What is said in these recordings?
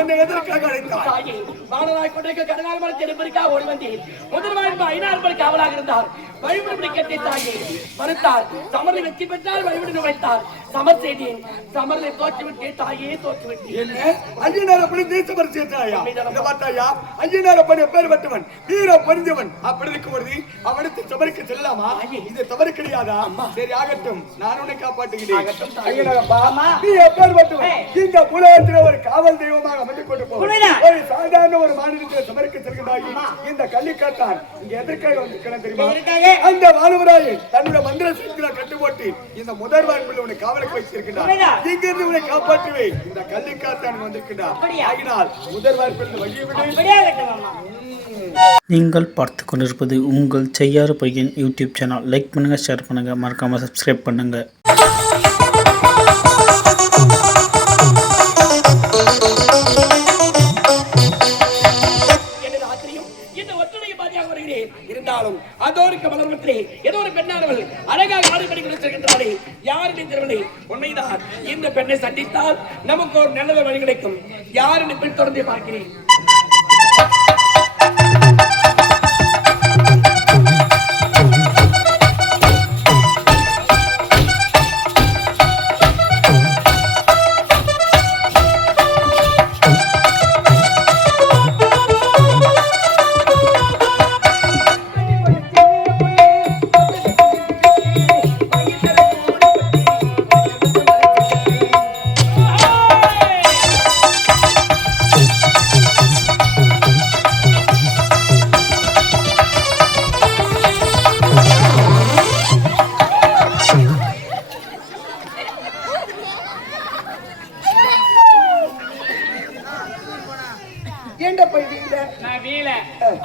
என்னை எதற்காக அழைத்தாய்? வானராய் கொண்டிருக்க கடனால் மரத்தில் இருப்பதற்காக ஓடி வந்தேன். முதல் வாழ்வு 5,000 காவலாக இருந்தார். வழிபடி கட்டி தாயே மறுத்தார். சமரை வெற்றி பெற்றால் வழிபடி வைத்தார். சமர் செய்தேன். சமரை தோற்றுவிட்டு தாயே தோற்றுவிட்டேன். என்ன ஐயனார் அப்படி தேசமர் சேர்த்தாயா? இந்த பார்த்தாயா ஐயனார் அப்படி எப்பேற்பட்டவன் வீர பொருந்தவன். அப்படி இருக்கும்போது அவனுக்கு சபருக்கு செல்லலாமா? இது தவறு கிடையாதா? சரி ஆகட்டும், நான் உன்னை காப்பாற்றுகிறேன். நீ எப்பேற்பட்டவன்? இந்த புலகத்தில் ஒரு காவல் தெய்வமாக அமர்ந்து கொண்டு போ. ஒரு சாதாரண ஒரு மாநிலத்தில் சபருக்கு செல்கிறாய். இந்த கள்ளிக்காட்டான் இங்க எதற்காக வந்திருக்கிறேன் தெரியுமா? அந்த வானவராயன் தன்னுடைய மந்திர சக்தியால் கட்டு போட்டு இந்த முதல் வாழ்வில் உன்னை காவலுக்கு வைத்திருக்கிறார். இங்கிருந்து உன்னை காப்பாற்றுவே இந்த கள்ளிக்காத்தான் வந்திருக்கிறார். ஆகினால் முதல் வாழ்வில் வழிவிடு. நீங்கள் பார்த்து கொண்டிருப்பது உங்கள் செய்யாறு பையன் யூடியூப் சேனல். லைக் பண்ணுங்க, ஷேர் பண்ணுங்க, மறக்காம சப்ஸ்கிரைப் பண்ணுங்க. இருந்தாலும் அதோரு கமலத்திலே ஏதோ ஒரு பெண்ணானவள் அழகாக ஆடிப்படி கொடுத்திருக்கின்றாளே, யார் தெரியவில்லை. உண்மைதான், இந்த பெண்ணை சந்தித்தால் நமக்கு ஒரு நல்ல வழி கிடைக்கும். யார் பெண் தொடர்ந்து பார்க்கிறேன்.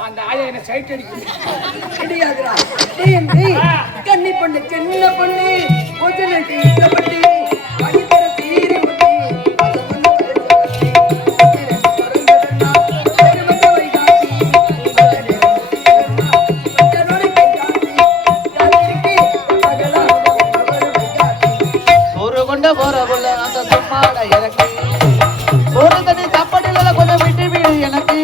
அந்த ஆயா என்ன சைட் அடிக்குது. கண்ணி பண்ணு சின்ன பண்ணு கொஞ்சம் பண்ணி போற போல அந்த சும்மாட எனக்கு ஒரு தண்ணி சாப்பாடுல கொஞ்சம் விட்டு விடு எனக்கு.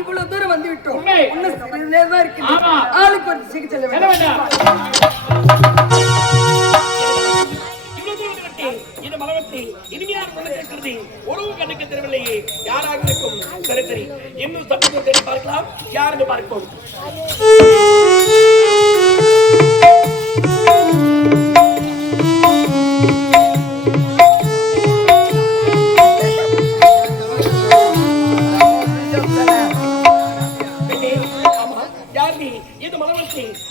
இவ்வளவு தூரம் வந்து விட்டோம். ஆளுக்கு ஒரு சிகிச்சை உறவு கண்ணுக்கு தெரியவில்லையே, யாராக இருக்கும்? சரி சரி, இன்னும் சற்று தேடி பார்க்கலாம். யாருன்னு பார்ப்போம்.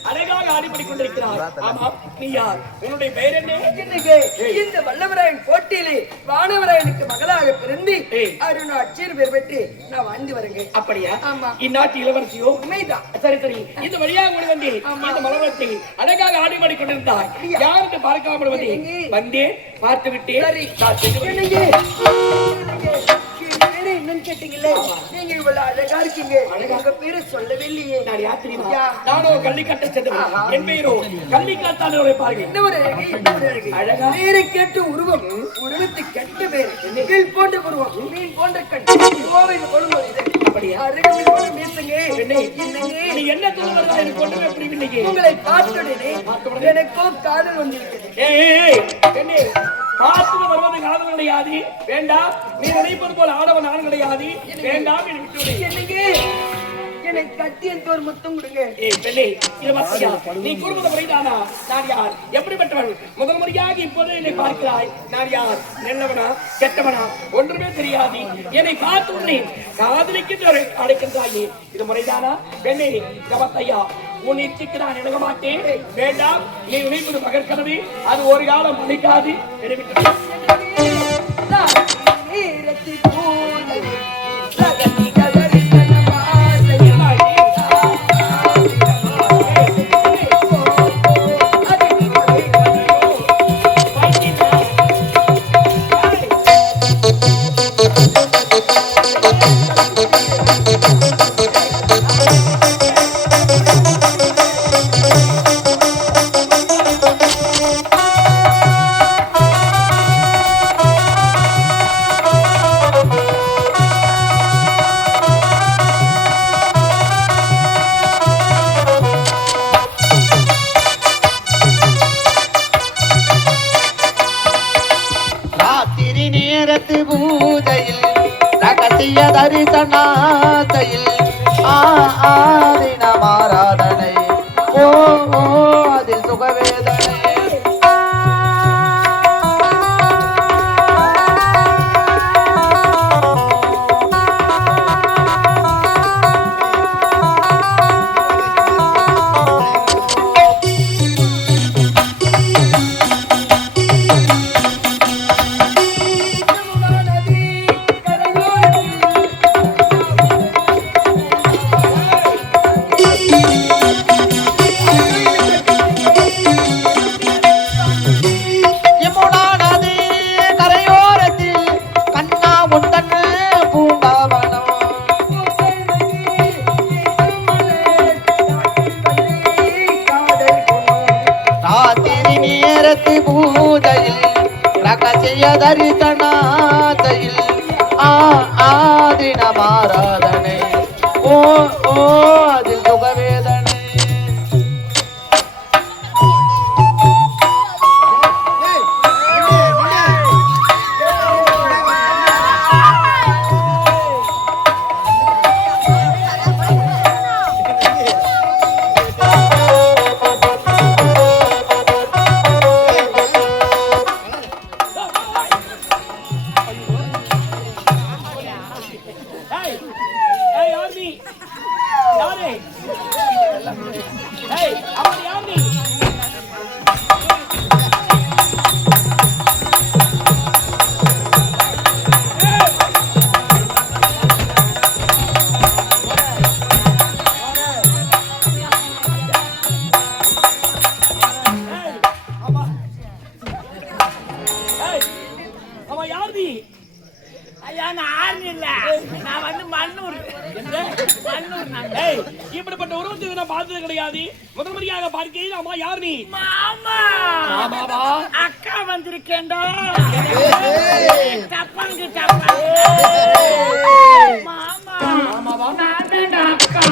அழகாக ஆடிப்படி கொண்டிருக்கிறார். ஆமா, நீ யார்? உன்னுடைய பெயர் என்ன? இந்த வல்லவராயன் கோட்டையிலே வானவராயனுக்கு மகளாக பிறந்து அருணாட்சியர் பேர் பெற்று நான் வாழ்ந்து வரேங்க. அப்படியா? ஆமா. இந்நாட்டு இளவரசியோ? உண்மைதான். சரி சரி, இந்த வழியாக ஓடி வந்து இந்த மலவரத்தை அழகாக ஆடிப்படி கொண்டிருந்தார். யாருக்கு பார்க்காமல் வந்தேன், பார்த்து விட்டேன். என்னன்னு கேட்டீங்களே, நீங்க இவ்வளவு அழகா இருக்கீங்க. உங்க பேரு சொல்லவே இல்லையே. நானோ கள்ளிக்காட்டை சென்றவன். என் பேரோ கள்ளிக்காத்தான பாருங்க. என்ன ஒரு அழகா பேரை கேட்டு உருவம், உருவத்தை கெட்ட பேர். கீழ் போன்ற உருவம், மீன் போன்ற கட்டு, கோவில் கொள்ளும். அப்படியா? அருகில் போல பேசுங்க. நீ என்ன சொல்லுவதா? எனக்கு கொண்டு புரியவில்லையே. உங்களை பார்த்தோடனே எனக்கோ காதல் வந்திருக்கிறது. பார்த்து வருவது காதல் கிடையாது. வேண்டாம், நீ நினைப்பது போல ஆடவன் ஆண் கிடையாது. வேண்டாம், என்னை கட்டி எனக்கு ஒரு முத்தம் கொடுங்க. நீ கூறுவது முறைதானா? நான் யார்? எப்படிப்பட்டவன்? முதல் முறையாக இப்போது என்னை பார்க்கிறாய். நான் யார்? நல்லவனா கெட்டவனா ஒன்றுமே தெரியாது. என்னை பார்த்து உன்னை காதலிக்கின்ற அழைக்கின்றாயே, இது முறைதானா? பெண்ணே, கபத்தையா, உன் இச்சைக்கு நான் இணங்க மாட்டேன். வேண்டாம், நீ நினைப்பது பகற்கனவே, அது ஒரு காலம் மன்னிக்காது. செய்ய தரிசனாத்தையில் ஆதினமாராதனை ஓ அதில் சுகவேதனை தரிசனாத்தையில் ஆதினமாராதனை ஓ அதில் சுகவேதனை இப்படிப்பட்ட உருவத்தை நான் பார்த்தது கிடையாது. முதல் முறையாக பார்க்கையில் அம்மா யார் நீ? மாமா அக்கா வந்திருக்கேன்டா. டப்பாங்கு மாமா நான் தான்டா அக்கா.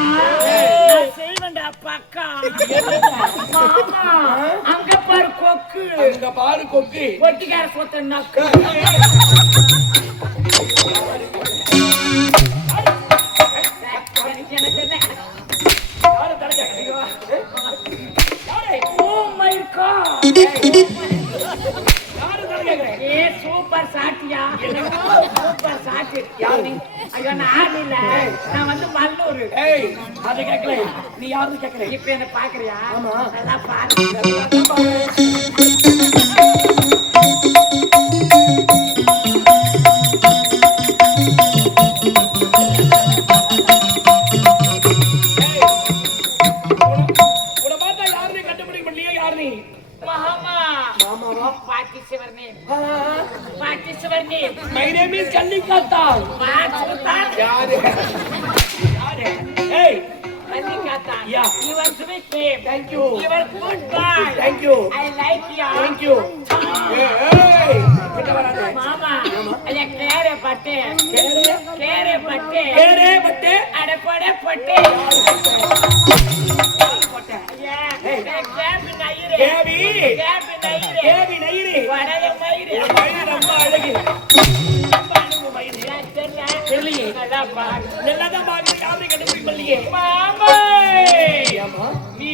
செய்வேன்டா பக்கா. மாமா அங்க பாரு கொக்கு. அங்க பாரு கொக்கு. ஒட்டிக்கார சொத்த நக்கு. சூப்பர் சாட்டியா சூப்பர் சாட்டி யாரு ஐயோ நான் இல்ல நான் வந்து மல்லூர் அதை கேட்கல நீ யாருன்னு கேட்கல இப்ப என்ன பாக்குறியா ஆமா நல்லா பாரு My name is Kallikattan. Yaar. Hey. Kallikattan. Yeah. You are sweet name. Thank you. You are good boy. Thank you. I like you. Thank you. Hey. Kita varane. Mama. Aye kere patte. Kere patte. Kere patte. Ade pade patte. Hey. Kebi naire. Kebi. Kebi naire. Kebi naire. Vadale naire. Vadale namma alagi. தெரியலையே நல்லா பாரு நல்லாதான் பாரு யாரை கண்டுபிடிக்க முடியலையே மாமா அம்மா நீ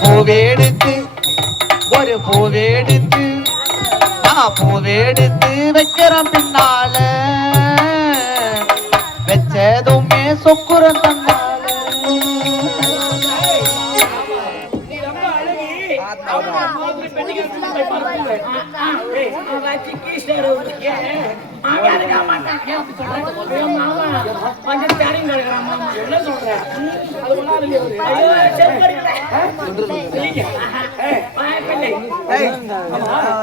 பூவேடுத்து ஒரு பூவேடுத்து நான் பூவேடுத்து வைக்கிறேன் பின்னால வச்சதுமே சொக்குறம் தன்னால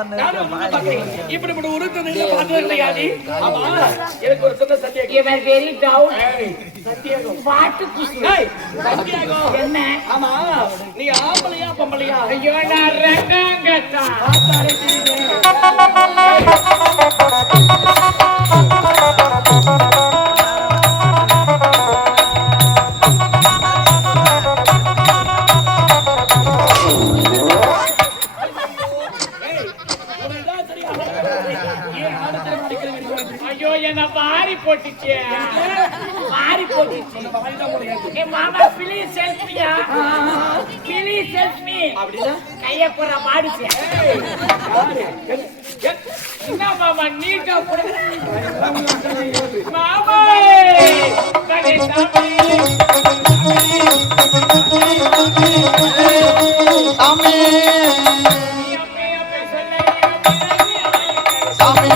நானும் உன்னை பார்க்கிறேன். இப்படிப்பட்ட உருத்தத்தை இன்னும் பார்த்தது கிடையாது. ஆமா, எனக்கு ஒரு சின்ன சந்தேகம். இவன் வெரி டவுன் சந்தேகம். பாட்டு குசு ஏய், சந்தேகம். என்ன ஆமா, நீ ஆம்பளையா பொம்பளையா? ஐயோ நான் ரெண்டாங்கட்டா பார்த்தாலே தெரியுது. ஐயோ என்ன மாறி போட்டுச்சு மாறி போட்டுச்சு ஏ மாமா please help me please help me அப்படின்னா கைய போற மாடிச்சு என்ன மாமா நீட்டா போடு மாமா கனே சாமி சாமி சாமி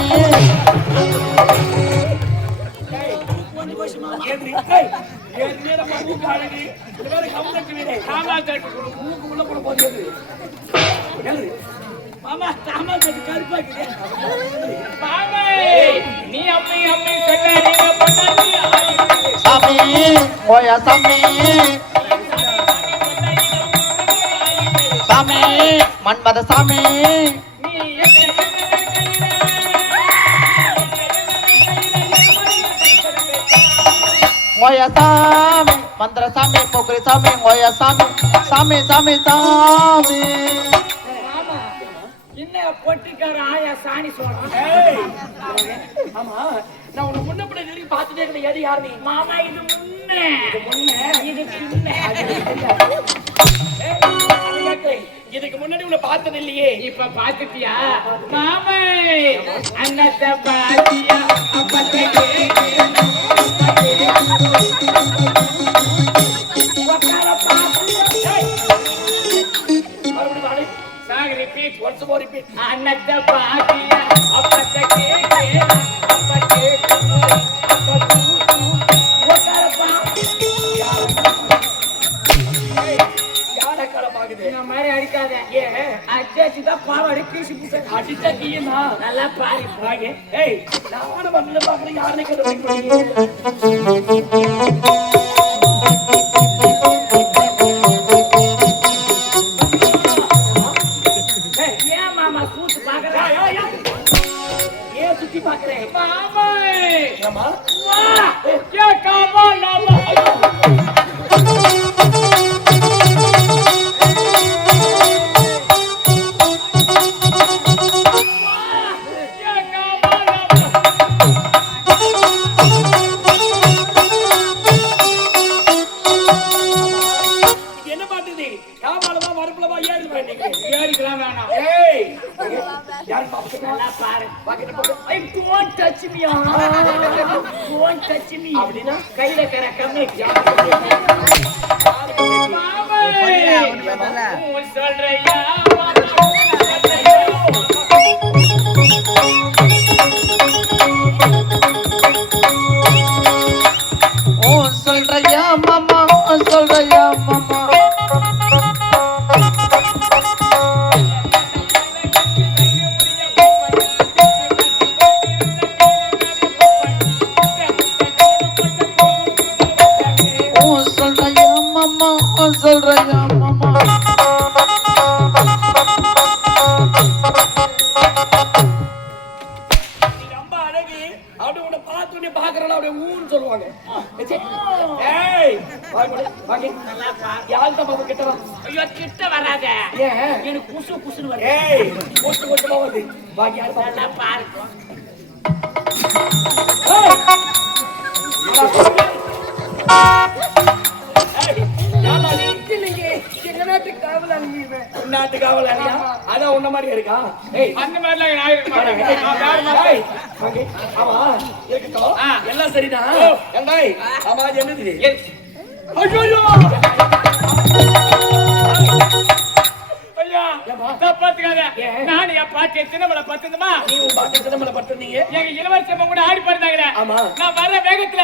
மாமா தாமா கட்டு கருப்பாக்குது மாமா நீ அம்மி அம்மி சொல்லாதீங்க பொண்டாட்டி சாமி ஓயா சாமி சாமி மன்மத சாமி ஓயா சாமி மந்திர சாமி போக்குரி சாமி ஓயா சாமி சாமி சாமி சாமி மாமா என்ன பொட்டிக்கார ஆயா சாணி சொல்றான் ஆமா, நான் உன்னை முன்னப்படி நெருங்கி பார்த்துட்டே கிடையாது. யார் நீ? மாமா இது முன்ன இது பின்ன இதுக்கு முன்னாடி உன்னை பார்த்தது இல்லையே. இப்ப பாத்துட்டியா மாமா அண்ணத்தை பாத்தியா அப்பத்தை மறுபடியும் வாடி. Repeat once more repeat. அண்ணத்தை பாத்தியா அப்பத்தை அப்பத்தை யாரை களமாகுது? இந்த மாதிரி அடிக்காத ஏன்? அடிச்சுதான் பாவாடி பீசி புட்ட அடிச்சா நீயுமா? நல்லா பாரு வாங்க. ஏய், நானும் வந்து பார்க்கிறேன். யாருன்னு கேட்டு ஏன் மாமா கூத்து பாக்குற ஏன் சுத்தி பார்க்கிறேன்? மாமா ஏம்மா? வா ஏ காமா நாமா என்ன பாட்டுது? காமாலமா மறுப்புலமா ஏறுமா இன்னைக்கு? ஏறிக்கலாம் வேணாம் ஏய், யார் பாப்பா? நல்லா பாரு பாக்கிட்ட போட்டு. I don't touch me don't touch me அப்படின்னா? கையில கர கம்மி மாமா சொல்றியா ஓ சொல்றையா மாமா சொல்றையா மாமா ஓ சொல்றையா மாமா சொல்றையா மாமா நீ ரொம்ப அழகு. அப்படி உன்னை பார்த்து உன்னை பார்க்கறனால அப்படியே ஊன்னு சொல்லுவாங்க. ஏய், வாங்க போடு, வாங்க. யார் தான் பாப்பா கிட்ட வா. ஐயோ கிட்ட வராத ஏன்? எனக்கு குசு குசுன்னு வருது ஏய், கொஞ்சம் கொஞ்சமா வருது. வாங்க, யார் பாப்பா? நல்லா பாரு ஏய், யாரா நீ? எங்க நாட்டு காவலாளி இவன். உன்னாட்டு காவலாளியா? அதான் உன்ன மாதிரி இருக்கா? ஏய், அந்த மாதிரிலாம் நான் இருக்க மாட்டேன். ஏய், வாங்க. ஆமா, இருக்கட்டும். எல்லாம் சரிதான். ஏண்டாய், ஆமா, அது என்னது? ஐயோ! ஐயா, தப்பாத்துக்காத. நான் என் பாட்டி சின்னமலை பத்துமா நீ உன் பாட்டி சின்னமலை பத்துனீங்க எங்க இளவரசம் கூட ஆடி பாருந்தாங்க. ஆமா நான் வர வேகத்துல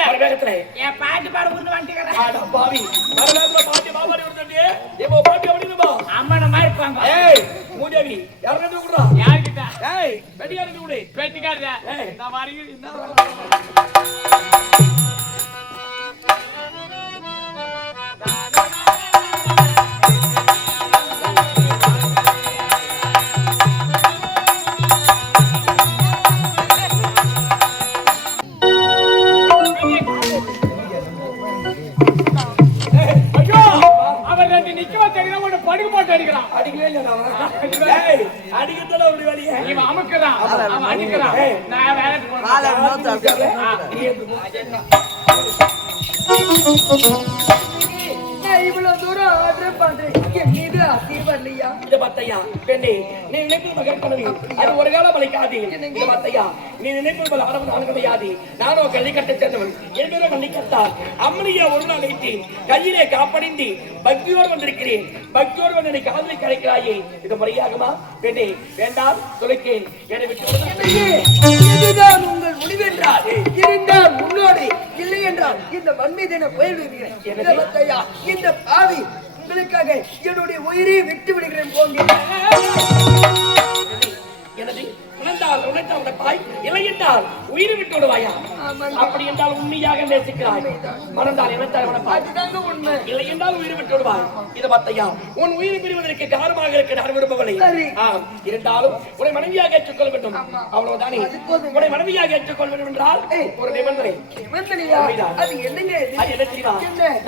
என் பாட்டு பாட உருந்து வந்துக்கிறேன். ஆடா பாவி வர வேகத்துல பாட்டி பாபாடி விட்டுட்டே இப்போ பாட்டி அப்படினுமா அம்மன மாதிரி இருப்பாங்க. ஏய் மூதேவி யாரது குடுறா யார்கிட்ட ஏய் வெடியாரது குடு பேட்டிக்காரதா ஏய் நான் வரீங்க என்ன அடிக்கவே இல்ல நான் ஏய் அடிக்கதல அப்படி வலியே இவன் அமுக்குறான் அவன் அடிக்கிறான் நான் வேற நான் இவ்வளவு தூரம் ஆர்டர் பண்றேன். என் மீது ஆசீர்வாதம் இத பாத்தையா பெண்ணே நீ நினைப்பது மகன் கனவு அது ஒரு காலம் வளைக்காது. இத பாத்தையா நீ நினைப்பது போல ஆரம்பம் நான் கிடையாது. நானோ கள்ளிக்கட்டை சேர்ந்தவன் என்பதை மன்னிக்கத்தால் அம்மனியா ஒரு நாள் வைத்து கையிலே காப்படிந்து பக்தியோடு வந்திருக்கிறேன். பக்தியோடு வந்து என்னை காதலை கிடைக்கிறாயே இது முறையாகுமா? பெண்ணே வேண்டாம் தொலைக்கேன் என்னை விட்டு இதுதான் உங்கள் முடிவு என்றால் இருந்தால் முன்னோடி இல்லை என்றால் இந்த மண்மீது போய்விடுகிறேன். இந்த பாவி உங்களுக்காக என்னுடைய உயிரை விட்டு விடுகிறேன் போங்க. எனது இழந்தால் உழைத்தால் உழைப்பாய் இல்லை என்றால் உயிரை விட்டு விடுவாயா? அப்படி என்றால் உண்மையாக நேசிக்கிறாய். மறந்தால் இழந்தால் உழைப்பாய் அதுதாங்க உண்மை. இல்லை என்றால் உயிரை விட்டு விடுவாய். இதை பார்த்தையா உன் உயிரை பிரிவதற்கு காரணமாக இருக்க நான் விரும்பவில்லை. ஆம் இருந்தாலும் உன்னை மனைவியாக ஏற்றுக்கொள்ள வேண்டும். அவ்வளவுதானே உன்னை மனைவியாக ஏற்றுக்கொள்ள வேண்டும் என்றால் ஒரு நிபந்தனை. அது என்னங்க? அது என்ன தெரியுமா?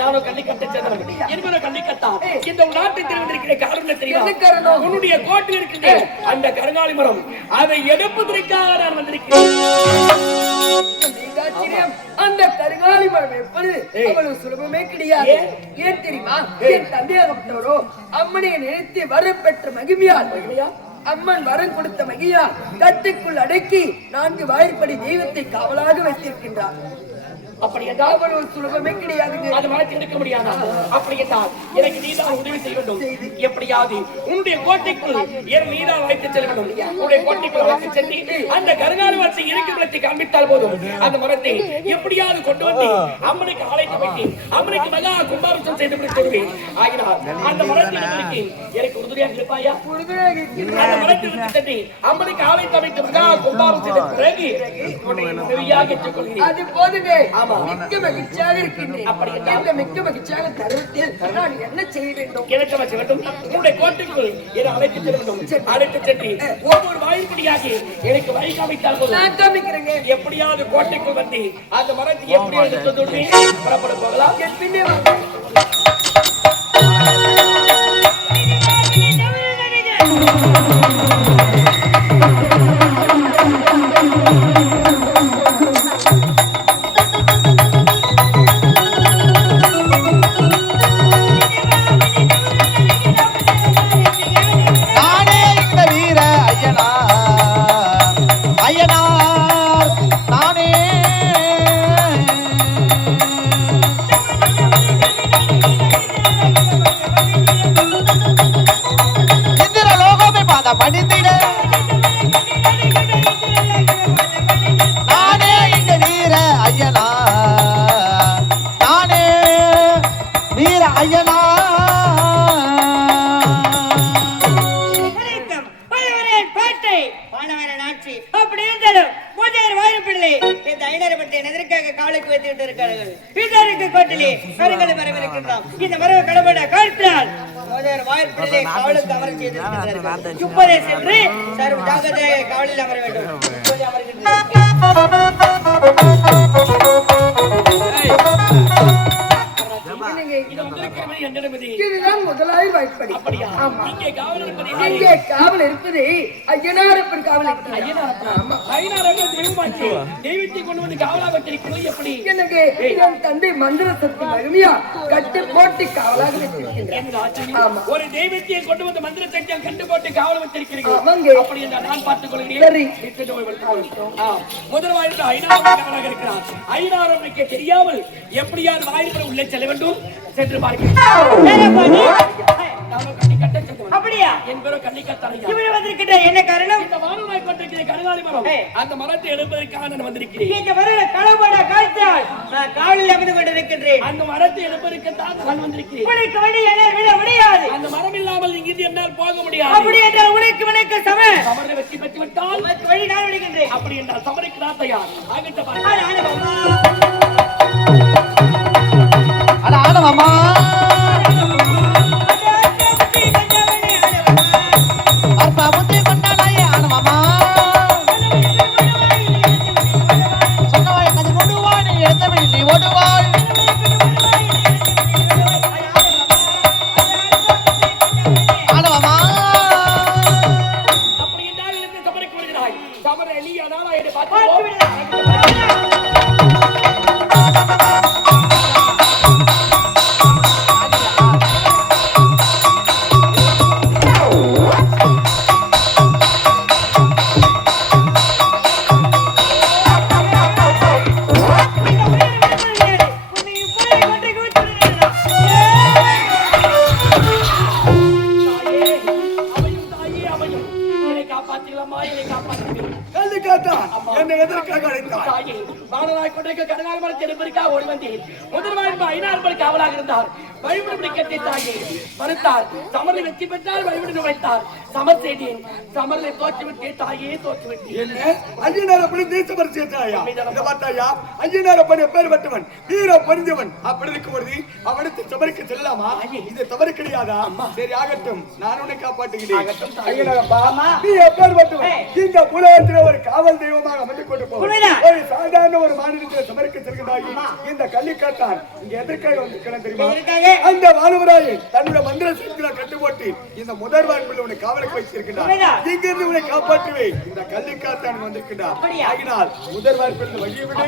நானும் கள்ளிக்கட்டை சேர்ந்தவன் என்பதை கள்ளிக்கட்டா இந்த நாட்டை தெரிவித்திருக்கிற காரணம் தெரியுமா? உன்னுடைய கோட்டு இருக்கிறது அந்த கருங்காலி மரம் அதை எடுப்பதற்காக நான் வந்திருக்கிறேன். அந்த கருங்காலி மரம் எப்படி அவ்வளவு சுலபமே கிடையாது. ஏன் தெரியுமா? என் தந்தையாகப்பட்டவரோ அம்மனை நினைத்து வர பெற்ற மகிமையால் அம்மன் வரம் கொடுத்த மகிமையால் கட்டுக்குள் அடக்கி 4 வாயிற்படி தெய்வத்தை காவலாக வைத்திருக்கின்றார். அப்படி என்றால் ஒரு சுலபமே கிடையாது. அது மனத்தை எடுக்க முடியாதா? அப்படி என்றால் எனக்கு நீதான் உதவி செய்ய வேண்டும். எப்படியாவது உன்னுடைய கோட்டைக்குள் என் நீதான் வைத்து செல்ல வேண்டும். உன்னுடைய கோட்டைக்குள் வைத்து சென்று அந்த கருங்காலி மரத்தை இருக்கும் இடத்தை காண்பித்தால் போதும் அந்த மரத்தை எப்படியாவது கொண்டு வந்து அம்மனுக்கு அழைத்து வைத்து அம்மனுக்கு மகா கும்பாபிஷேகம் செய்து விட்டு தருவேன். ஆகினால் அந்த மரத்தை எனக்கு உறுதுணையாக இருப்பாயா? அந்த மரத்தை சென்று அம்மனுக்கு அழைத்து வைத்து மகா கும்பாபிஷேகம் பிறகு உதவியாக ஏற்றுக்கொள்கிறேன். அது போதுங்க. மிக்க மகிழ்ச்சியாக இருக்கின்றேன். அப்படி இந்த மிக்க மகிழ்ச்சியாக தருவத்தில் நான் என்ன செய்ய வேண்டும்? எனக்கு வைக்க வேண்டும். உன்னுடைய கோட்டைக்குள் என்னை அழைத்து செல்ல வேண்டும். அழைத்து சென்று ஒவ்வொரு வாய்ப்படியாக எனக்கு வழி காமித்தால் போதும். நான் காமிக்கிறேங்க. எப்படியாவது கோட்டைக்குள் வந்து அந்த மரத்தை எப்படியாவது புறப்பட போகலாம். என் பின்னே வாங்க. படித்திட நானே இந்த வீர ஐயனா நானே வீர ஐயனா பாட்டை பாலவரன் ஆட்சி அப்படி இருந்தாலும் மூஜார் வாய்ப்பில்லை இந்த ஐநரப்பட்டை எதற்காக காலுக்கு வைத்துவிட்டு இருக்கிறார்கள். இதற்கு கோட்டிலே கருங்கல் மரம் இருக்கின்றோம். இந்த மரபு கடவுட காலத்தினால் மூஜார் வாய்ப்பில்லை காவலுக்கு அமர செய்திருக்கிறார்கள். இப்போதே சென்று சர்வ ஜாகிரதையாக காவலில் அமர வேண்டும். இதுதான் முதலாளி வாய்ப்படி. இங்கே காவல் இருப்பது ஐயனாரப்பன் காவல். தெய்வத்தை கொண்டு வந்து காவலாக வச்சிருக்கிறது எப்படி? எனக்கு என் தந்தை மந்திர சக்தி மகிமையா கட்டு போட்டு காவலாக வைத்திருக்கின்றேன். ஒரு தெய்வத்தை கொண்டு வந்து மந்திர சக்தியை கண்டு போட்டு காவல வச்சிருக்கிறீர்கள். அப்படி என்றால் நான் பார்த்துக் கொள்கிறேன். முதல் வாயிற்கு 5,000 காவலாக இருக்கிறார். 5,000 தெரியாமல் எப்படியாவது வாயிற்கு உள்ளே செல்ல வேண்டும். சென்று பார்க்கிறேன். அப்படியா? என் பேரோ கன்னிக்காத்தானையா. இவ்வளவு வந்திருக்கின்ற என்ன காரணம்? இந்த வானமாய் கொண்டிருக்கிற கருங்காலி மரம். அந்த மரத்தை எடுப்பதற்காக நான் வந்திருக்கிறேன். இந்த மரம் களவாட காய்த்தால் நான் காவலில் அமர்ந்து கொண்டிருக்கின்றேன். அந்த மரத்தை எடுப்பதற்காக நான் வந்திருக்கிறேன். உனக்கு வழி என்னால் விட முடியாது. அந்த மரம் இல்லாமல் இங்கிருந்து என்னால் போக முடியாது. அப்படி என்றால் உனக்கு சம சமரை வெற்றி பெற்று விட்டால் உனக்கு வழி நான் விடுகின்றேன். அப்படி என்றால் சமரைக்கு நான் தயார். ஆகிட்ட அட ஆனவம்மா அற்ப புத்தி கொண்டாடாயே ஆனவம்மா சொன்னவாய் கதை ஓடுவாய் நீ எடுத்தவன் நீ ஓடுவாய் ஆனவம்மா அப்படி என்றால் இருந்து சமரைக்கு வருகிறாய். சமரை நீ அதானா என்னை பார்த்து என்னை எதற்காக அழைத்தார்? காவலாக இருந்தார். வழிபடும்படி கேட்டே தாயே மறுத்தார். சமரை வெற்றி பெற்றால் வழிபடு வைத்தார். சமர் செய்தேன். சமரை தோற்றுவிட்டே தாயே தோற்றுவிட்டேன். என்ன ஐயனார் அப்படி தேச பரிசேத்தாயா? இத பார்த்தாயா? ஐயனார் அப்படி பேர் பெற்றவன், வீர பரிந்தவன். அப்படி இருக்கும்போது அவனுக்கு சபரிக்கு செல்லலாமா? இது தவறு கிடையாதா? சரி ஆகட்டும், நான் உன்னை காப்பாற்றுகிறேன். ஐயனாரப்பா, நீ எப்பேர் பெற்றவன்? இந்த புலகத்தில் ஒரு காவல் தெய்வமாக அமர்ந்து கொண்டு போ. ஒரு சாதாரண ஒரு மாநிலத்தில் சபரிக்கு செல்கிறாய். இந்த கள்ளிக்காட்டான் இங்க எதற்காக வந்திருக்கிறான் தெரியுமா? அந்த வானுவராயை தன்னுடைய மந்திர சக்தியால் கட்டு போட்டு இந்த முதல்வர் உன்னை காவலுக்கு வைத்திருக்கிறார். இங்கிருந்து உன்னை காப்பாற்றுவே இந்த கள்ளிக்காட்டான் வந்திருக்கிறார். ஆகினால் முதல்வர் வழியை விடு.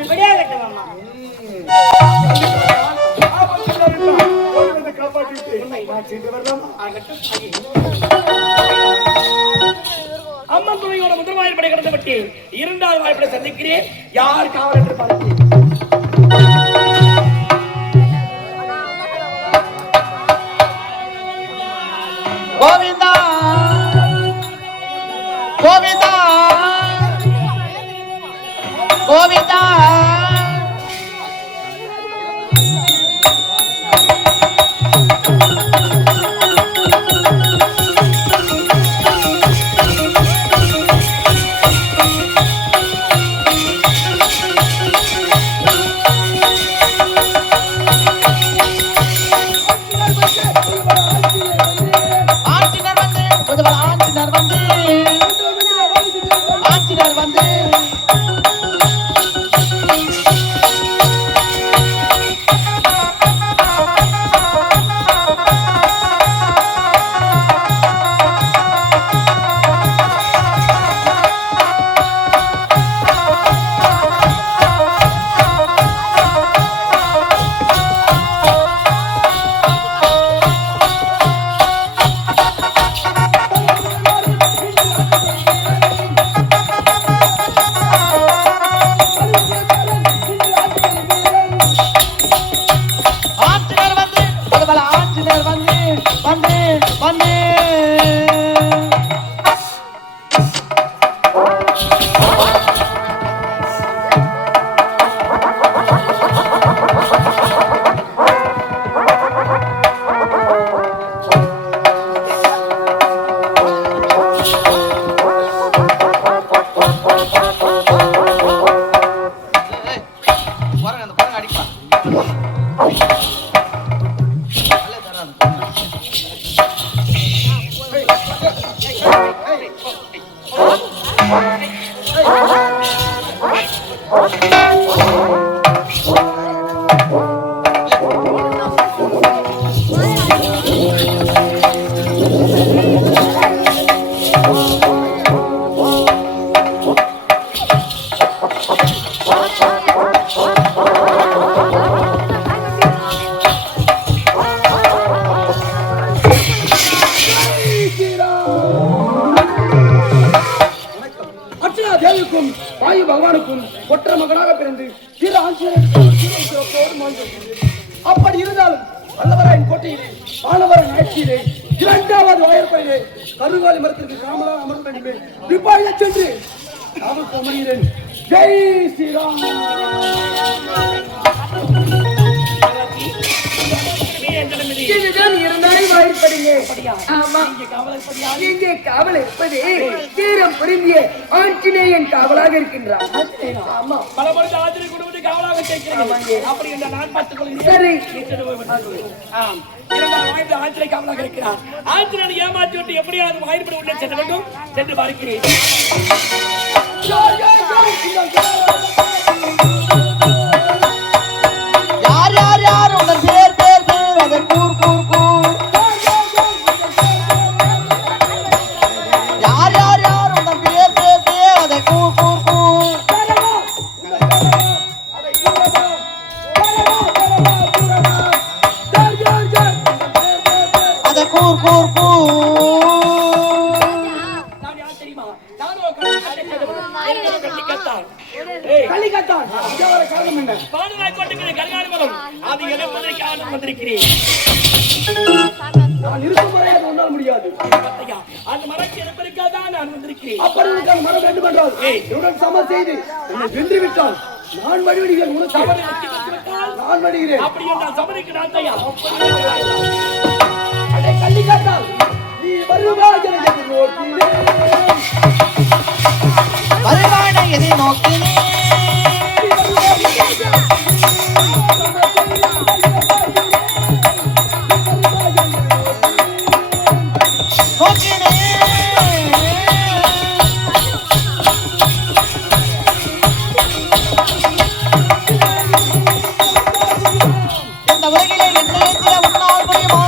அம்மன் துணையோட முதல் வாய்ப்படை கடந்து விட்டேன். இரண்டாவது வாய்ப்படை சந்திக்கிறேன். யார் காவல் என்று பார்க்கிறேன். கோவிந்தா கோவிந்தா கோவிந்தா வாயு பகவானுக்கும் ஒற்ற மகனாக பிறந்து அப்படி இருந்தாலும் வல்லவராயின் கோட்டையிலே வானவரன் ஆட்சியிலே இரண்டாவது வாயற்படியிலே கருங்காலி மரத்திற்கு காமராக அமர்ந்த வேண்டுமே விபாய சென்று காவல் அமர்கிறேன். ஜெய் ஸ்ரீராம். இதுதான் இரண்டாவது வாய்ப்படிங்க. ஆமா, இங்கே காவல் இருப்பது தீரம் பொருந்திய ஆஞ்சநேயன் காவலாக இருக்கின்றார். ஆமா, பல பொழுது ஆஞ்சநேயர் குடும்பத்தை காவலாக சேர்க்கிறீர்கள். அப்படி என்ற நான் பார்த்துக் கொள்கிறேன். சரி. ஆம், இரண்டாவது வாய்ப்பு ஆஞ்சநேயர் காவலாக இருக்கிறார். ஆஞ்சநேயர் ஏமாற்றி விட்டு எப்படியாவது வாய்ப்படி உள்ளே செல்ல வேண்டும் சென்று பார்க்கிறேன். யார் யார் யார் உங்கள் பேர் பேர் பேர் அதை கூர் கூர் கூர். யார் யார் யார் உங்கள் பேர் பேர் பேர் அதை கூர் கூர் கூர். அதை கூர் கூர் கூர். நான் யார் தெரியுமா? நானும் கள்ளிக்கத்தான். கலிகத்தான் வர காரணம் என்ன? பாடுவாய் கொண்டிருக்கிற கல்யாண மரம் அது எடுப்பதற்கு ஆண்டு வந்திருக்கிறேன். நான் இருக்கும் வரை அது ஒன்றால் முடியாது. ஐயா, அந்த மரத்தை எடுப்பதற்காக தான் நான் வந்திருக்கிறேன். அப்படி இருக்க மரம் வேண்டும் என்றால் இவருடன் சமர் செய்து என்னை வென்று விட்டால் நான் வழிவிடுகிறேன். உனக்கு அவரை வெற்றி பெற்று விட்டால் நான் வழிகிறேன். அப்படி என்றால் சபரிக்கு நான் ஐயா. அடே கலிகத்தான், நீ வருவாய் என நோக்கினேன். வருவானை எதை நோக்கினே நோக்கினே. இந்த உலகிலே என்ன உன்னால் முடியுமா?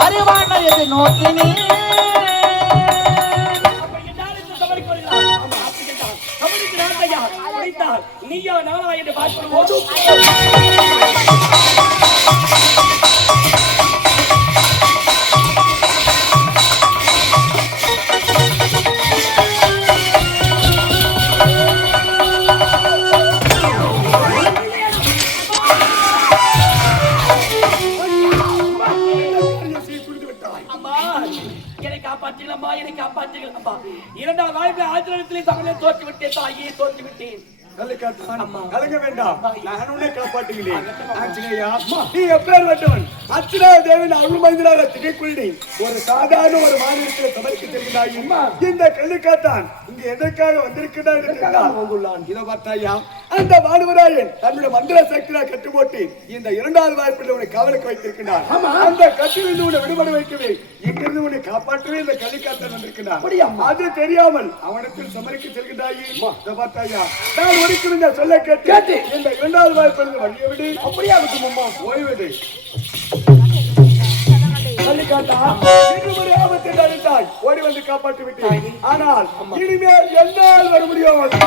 வருவானை எதை நோக்கினே நீயா நானா என்று பார்க்கும் போது என்னை காப்பாற்றுங்களா. இரண்டாவது வாய்ப்பு ஆச்சரியத்திலே சமயம் தோற்று விட்டேன் தாயே, தோற்று விட்டேன். கலங்க வேண்டாம், நான் உன்னை காப்பாற்றுகிறேன். ஆஞ்சநேயா, நீ எப்பேர் வந்தவன்? அர்ச்சனா தேவன் அருள் மைந்தனாக திகைக்குள்ளி ஒரு சாதாரண ஒரு மாநிலத்தில் சபைக்கு செல்கிறாயும் இந்த கல்லுக்காத்தான் இங்கு எதற்காக வந்திருக்கிறார்? இதை பார்த்தாயா, அந்த மாணவராயன் தன்னுடைய மந்திர சக்தியாக கட்டு போட்டு இந்த இரண்டாவது வாய்ப்பில் உன்னை காவலுக்கு வைத்திருக்கிறார். அந்த கட்டிலிருந்து உன்னை விடுபட வைக்கவே இங்கிருந்து உன்னை காப்பாற்றவே இந்த கல்லுக்காத்தான் வந்திருக்கிறார். அது தெரியாமல் அவனுக்கு சமரிக்கு செல்கிறாயே. இதை பார்த்தாயா, நான் ஒதுக்கிருந்த சொல்ல கேட்டு இந்த இரண்டாவது வாய்ப்பில் வழியை விடு. அப்படியே விட்டுமா போய்விடு. ஓடி வந்து காப்பாற்றி விட்டேன். ஆனால் இனிமேல் என்னால் வர முடியாது.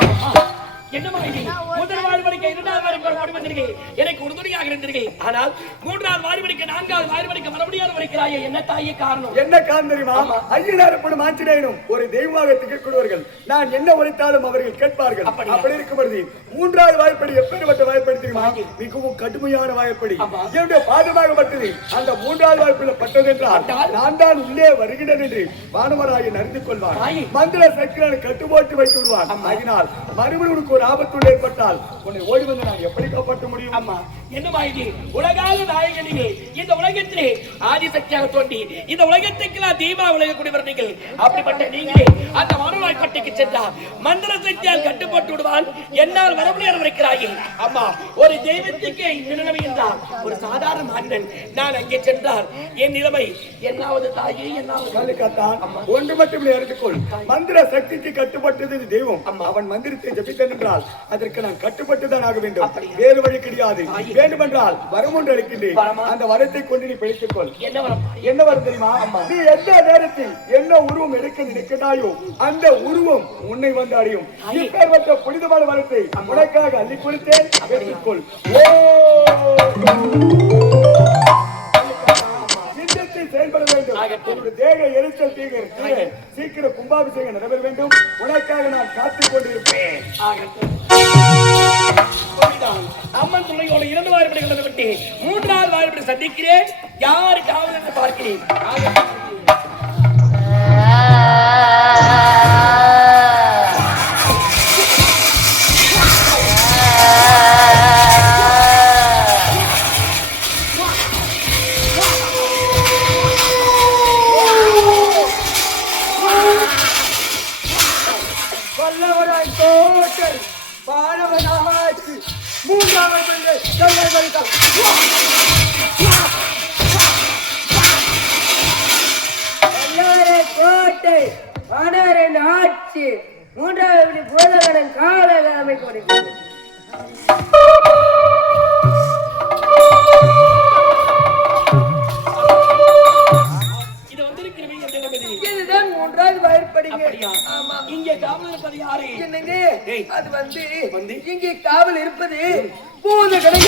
என்னமா இது? முதல் வாய்ப்படிக்க இரண்டாவது வாய்ப்பு வந்திருக்கேன். எனக்கு உறுதுணையாக இருந்திருக்கேன். ஆனால் மூன்றாவது வாய்ப்படிக்க நான்காவது வாய்ப்படிக்க மறுபடியும் வரைக்கிறாயே. என்ன தாயே காரணம்? என்ன காரணம் தெரியுமா? ஐயனாரப்படும் ஆஞ்சநேயனும் ஒரு தெய்வமாக திகழ்கூடுவார்கள். நான் என்ன உரைத்தாலும் அவர்கள் கேட்பார்கள். அப்படி இருக்கும் பொழுது மூன்றாவது வாய்ப்படி எப்பேற்பட்ட வாய்ப்படி தெரியுமா? மிகவும் கடுமையான வாய்ப்படி. என்னுடைய பாதமாகப்பட்டது அந்த மூன்றாவது வாய்ப்பில் பட்டது என்றால் நான் தான் உள்ளே வருகிறேன் என்று வானவராயன் அறிந்து கொள்வார். மந்திர சக்திகளை கட்டுப்போட்டு வைத்து விடுவார். அதனால் மறுபடியும் ஒரு ஆபத்து ஏற்பட்டால் உன்னை ஓடி வந்து நான் எப்படி காப்பாற்ற முடியும்? அம்மா, என்னமா இது? உலகால நாயகனிலே இந்த உலகத்திலே ஆதிசக்தியாக தோன்றி இந்த உலகத்துக்கெல்லாம் தீபா உலகக்கூடியவர் நீங்கள். அப்படிப்பட்ட நீங்களே அந்த மறுநாள் கட்டிக்கு சென்றார் மந்திர சக்தியால் கட்டுப்பட்டு விடுவான். என்னால் வரமுடியாது இருக்கிறார்கள். அம்மா, ஒரு தெய்வத்துக்கு நிலைமை என்றால் ஒரு சாதாரண மன்னன் நான் அங்கே சென்றார் என் நிலைமை என்னாவது தாயே, என்னாவது கலிகத்தான். ஒன்று மட்டும் எடுத்துக்கொள். மந்திர சக்திக்கு கட்டுப்பட்டது தெய்வம். அவன் மந்திரத்தை ஜபித்தான் என்றால் அதற்கு நான் கட்டுப்பட்டுதான் ஆக வேண்டும். வேறு வழி கிடையாது. வேண்டுமென்றால் வரம் ஒன்று அளிக்கின்றேன். அந்த வரத்தை கொண்டு நீ பிடித்துக் கொள். என்ன வரம் தெரியுமா? நீ எந்த நேரத்தில் என்ன உருவம் எடுக்க நினைக்கிறாயோ அந்த உருவம் உன்னை வந்து அடையும். இப்பேற்பட்ட புனிதமான வரத்தை உனக்காக அள்ளி கொடுத்தேன். எடுத்துக்கொள். செயல்பட வேண்டும். தேக எரிச்சல் தீங்க சீக்கிரம் கும்பாபிஷேகம் நிறைவேற வேண்டும். உனக்காக நான் காத்துக் கொண்டிருப்பேன். நான் அம்மன் துணையோட 2 வாய்ப்படி கலந்து விட்டு 3வது வாய்ப்படி சந்திக்கிறேன். யாரு காவல் என்று பார்க்கிறேன். வல்லவராய் தோற்றல் பாடவனாச்சு 3வது பிள்ளை தன்னை மறித்தான். வல்லவரை கோட்டை ஆனவரின் ஆட்சி 3வது போதகடன் காலகாமை கொடுக்கும். இது வந்திருக்கிறவே என்ன விதி? இதுதான் 3வது வாய்ப்படிங்க. அப்படியா? ஆமா. இங்கே காவல் இருப்பது யாரு? என்னங்க ஏய். அது வந்து இங்கே காவல் இருப்பது போதகடன்.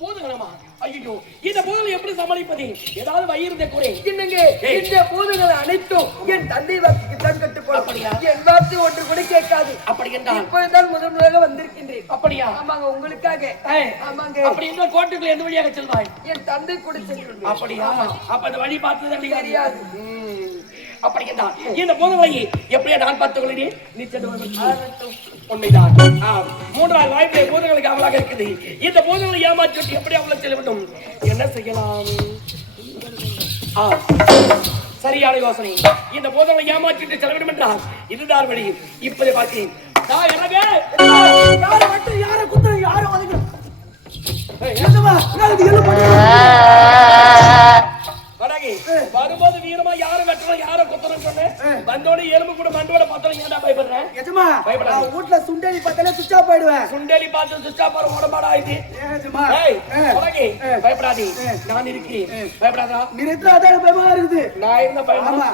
பூதகணமா? ஐயோ, இந்த பூதங்களை எப்படி சமாளிப்பது? ஏதாவது வயிறு குறை. என்னங்க இந்த பூதங்கள் அனைத்தும் என் தந்தை வாக்குக்கு தான் கட்டுப்படும். அப்படியா? என் வார்த்தை ஒன்று கூட கேட்காது. அப்படி என்றால் இப்பொழுதுதான் முதலாக வந்திருக்கின்றேன். அப்படியா? ஆமாங்க, உங்களுக்காக. ஏய், ஆமாங்க, அப்படி என்றால் கோட்டைக்குள்ள எந்த வழியாக செல்வாய்? என் தந்தை கூட சென்று. அப்படியா? அப்ப அந்த வழி பார்த்தது தெரியாது. அப்படி என்றால் இந்த பூதங்களை எப்படியா நான் பார்த்துக் கொள்கிறேன். நீ சென்று உண்மைதான். 3வது வாய்ப்பிலே பூதங்களுக்கு அவளாக இருக்குது. இந்த பூதங்களை ஏமாற்றி எப்படி அவளை செல்ல வேண்டும்? என்ன செய்யலாம்? சரியான யோசனை. இந்த பூதங்களை ஏமாற்றிட்டு செல்ல வேண்டும் என்றால் இதுதான் வழி. இப்போதே பார்க்கிறேன். யாரை மட்டும் யாரை குத்து யாரை ஒதுக்கணும்? வரும்போது வீரமா யாரும் வெட்டணும் யாரும் குத்தணும் சொன்னேன். வந்தோட எலும்பு கூட மண்டோட பார்த்தோம். ஏன்டா பயப்படுறேன்? எஜமா பயப்படாத. வீட்டுல சுண்டலி பார்த்தாலே சுச்சா போயிடுவேன். சுண்டலி பார்த்து சுச்சா போற உடம்பாடா இது. ஏஜமா பயப்படாதே, நான் இருக்கேன். பயப்படாதா? நிறுத்த அதான் பயமா இருக்குது. நான் இருந்த பயமா?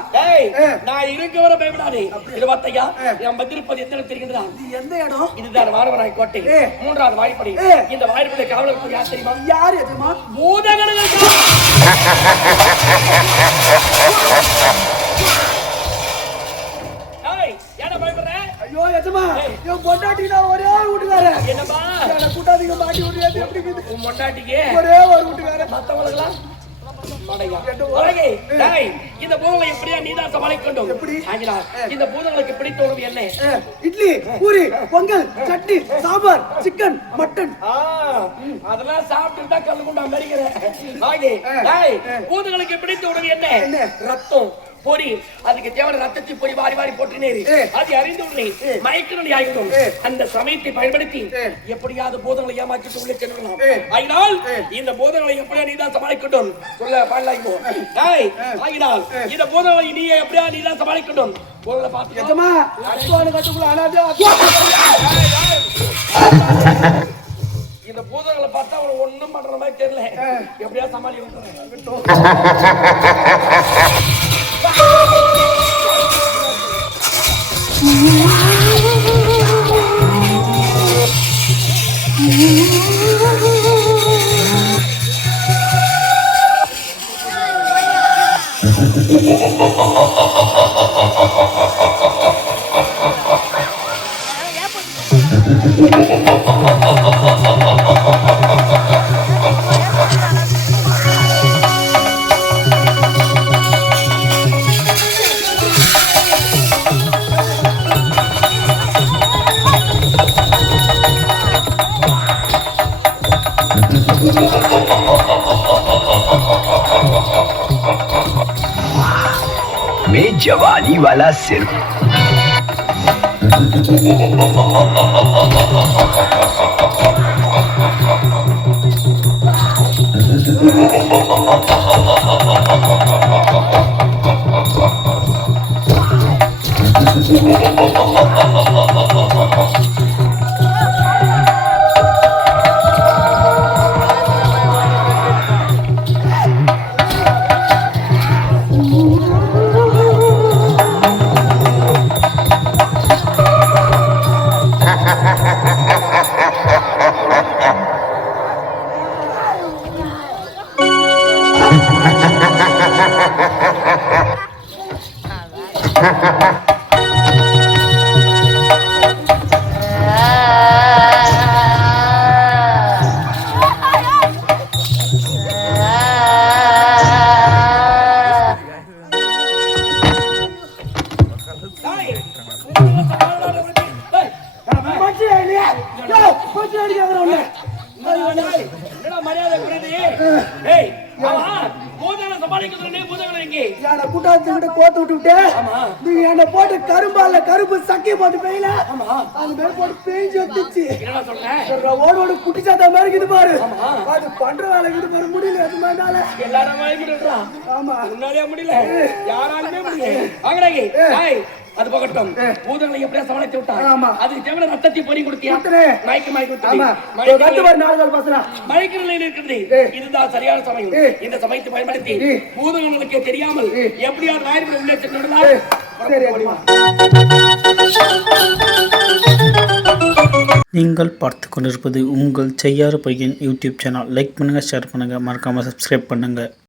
நான் இருக்கவர பயப்படாதே. இருபத்தையா என் பதிருப்பது எத்தனை தெரிகின்றதா? எந்த இடம்? இதுதான் வானவராய் கோட்டை 3வது வாய்ப்படி. இந்த வாய்ப்படி காவலருக்கு யார் தெரியுமா? யாரு எஜமா? பூதகணங்கள். ஏன்னா பயப்படுற? ஐயோ எஜமா, என் பொண்டாட்டினா ஒரே ஒரு வீட்டுக்கார. என்னப்பா கூட்டாதிங்க மாட்டி விட்டு எப்படி இருக்குது? உன் பொண்டாட்டிக்கு ஒரே ஒரு வீட்டுக்கார. மத்தவங்களுக்கெல்லாம் இந்த பூதங்களை எப்படியா நீதான் சமாளிக்கொண்டும்? இந்த பூதங்களுக்கு பிடித்த உணவு என்ன? Idli, puri, Pongal, chutney, sambar, chicken, mutton. அதெல்லாம் சாப்பிட்டு தான் கல்லு கொண்டு அமெரிக்கிறேன். பூதங்களுக்கு பிடித்த உணவு என்ன? ரத்தம், பொறி. அதுக்கு தேவையான ரத்தத்தை பொறி வாரி வாரி போட்டினேரு. அதை அறிந்து மயக்கணி ஆகிடும். அந்த சமயத்தை பயன்படுத்தி எப்படியாவது போதங்களை ஏமாற்றிட்டு உள்ளே செல்லலாம். ஆகினால் இந்த போதங்களை எப்படியா நீதான் சமாளிக்கட்டும் சொல்ல பாடலாயிப்போ. ஆகினால் இந்த போதங்களை நீ எப்படியா நீதான் சமாளிக்கட்டும் போதங்களை பார்த்து எஜமா அடுத்த கட்டுக்குள்ள அனாதே. இந்த பூதங்களை பார்த்தா அவன் ஒண்ணும் பண்ற மாதிரி தெரியல. எப்படியா சமாளி விட்டுறேன். में जवानी वाला सिर्फ மச்சியா இல்லையா? யோ, மச்சியா அடிக்காதடா உன்னை. என்னடா மரியாதை குறையுது? ஏய், ஆமா, பூதங்களை சமாளிக்க சொன்னே, பூதங்களை எங்கே? என்னை கூட்டாச்சு விட்டு கோத்து விட்டுவிட்டு, நீங்க என்னை போட்டு கரும்பால கரும்பு சக்கி போட்டு பெய்யல, அது மேல போட்டு பெய்ஞ்சு வந்துச்சு. என்னடா சொல்ற? ஓடு குட்டி சாத்தா மாதிரி இருக்குது பாரு, அது பண்ற வேலை இருக்குது பாரு, முடியல அது மேல. எல்லாரும் வாய்ப்பிடுறா. ஆமா, உன்னாலே முடியல, யாராலுமே முடியல. வாங்கடாங்க. ஏய், அது போகட்டும். பூதங்களை எப்படியா சமாளித்து விட்டாய்? ஆமா. அதுக்கு தேவையான ரத்தத்தை பொறி கொடுத்தியா? மயக்க கொடுத்தியா? ஆமா, கத்து பாரு, நாலு கால் பசங்க மயக்க நிலையில் இருக்கிறது. இதுதான் சரியான சமயம். இந்த சமயத்தை பயன்படுத்தி பூதங்களுக்கு தெரியாமல் எப்படியாவது வாய்ப்பு உள்ளே சென்று விடலாம். நீங்கள் பார்த்து கொண்டிருப்பது உங்கள் செய்யாறு பையன் யூடியூப் சேனல். லைக் பண்ணுங்கள், ஷேர் பண்ணுங்கள், மறக்காமல் சப்ஸ்கிரைப் பண்ணுங்கள்.